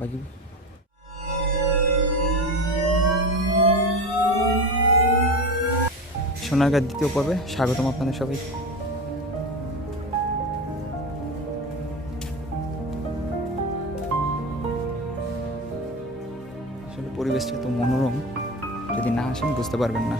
বাকি। সোনারগাঁ দ্বিতীয় পর্বে স্বাগতম আপনাদের সবাই পরিবেশটা এত মনোরম, যদি না আসেন বুঝতে পারবেন না।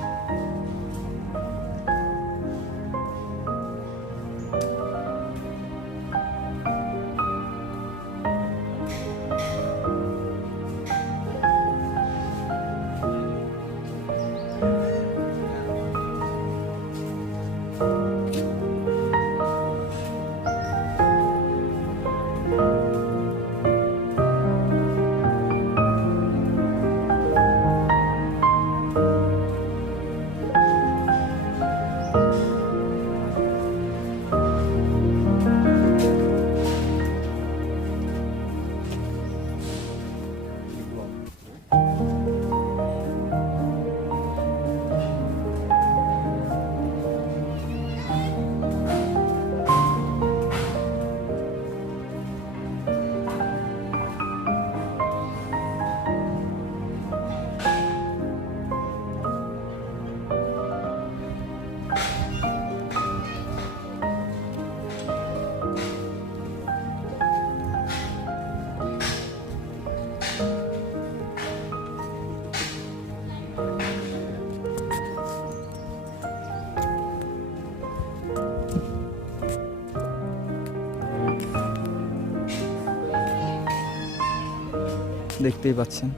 দেখতেই পাচ্ছেন।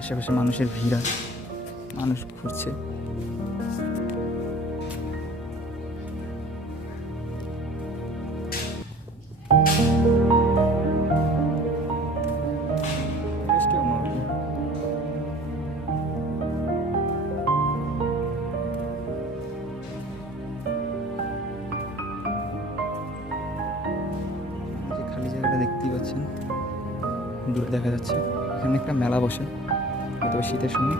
আশেপাশে মানুষের ভিড় আছে মানুষ ঘুরছে। খালি জায়গাটা দেখতেই পাচ্ছেন। দূরে দেখা যাচ্ছে। এখানে একটা মেলা বসে হয়তো শীতের সময়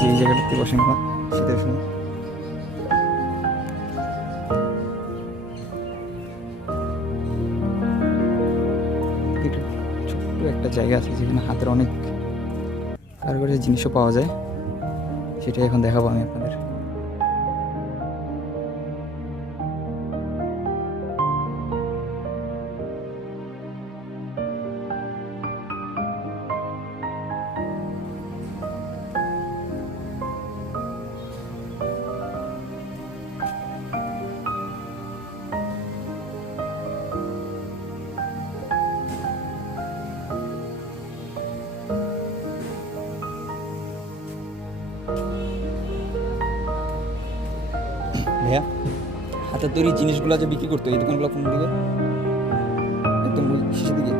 যে জায়গাটাতে বসে শীতের সময় জায়গা আছে যেখানে হাতের অনেক কারুকারের জিনিসও পাওয়া যায় সেটাই এখন দেখাবো আমি আপনাদের। ভাইয়া হাতের তৈরি জিনিসগুলো যে বিক্রি করতো এই দোকানগুলো কোন দিকে? একদম শেষের দিকে।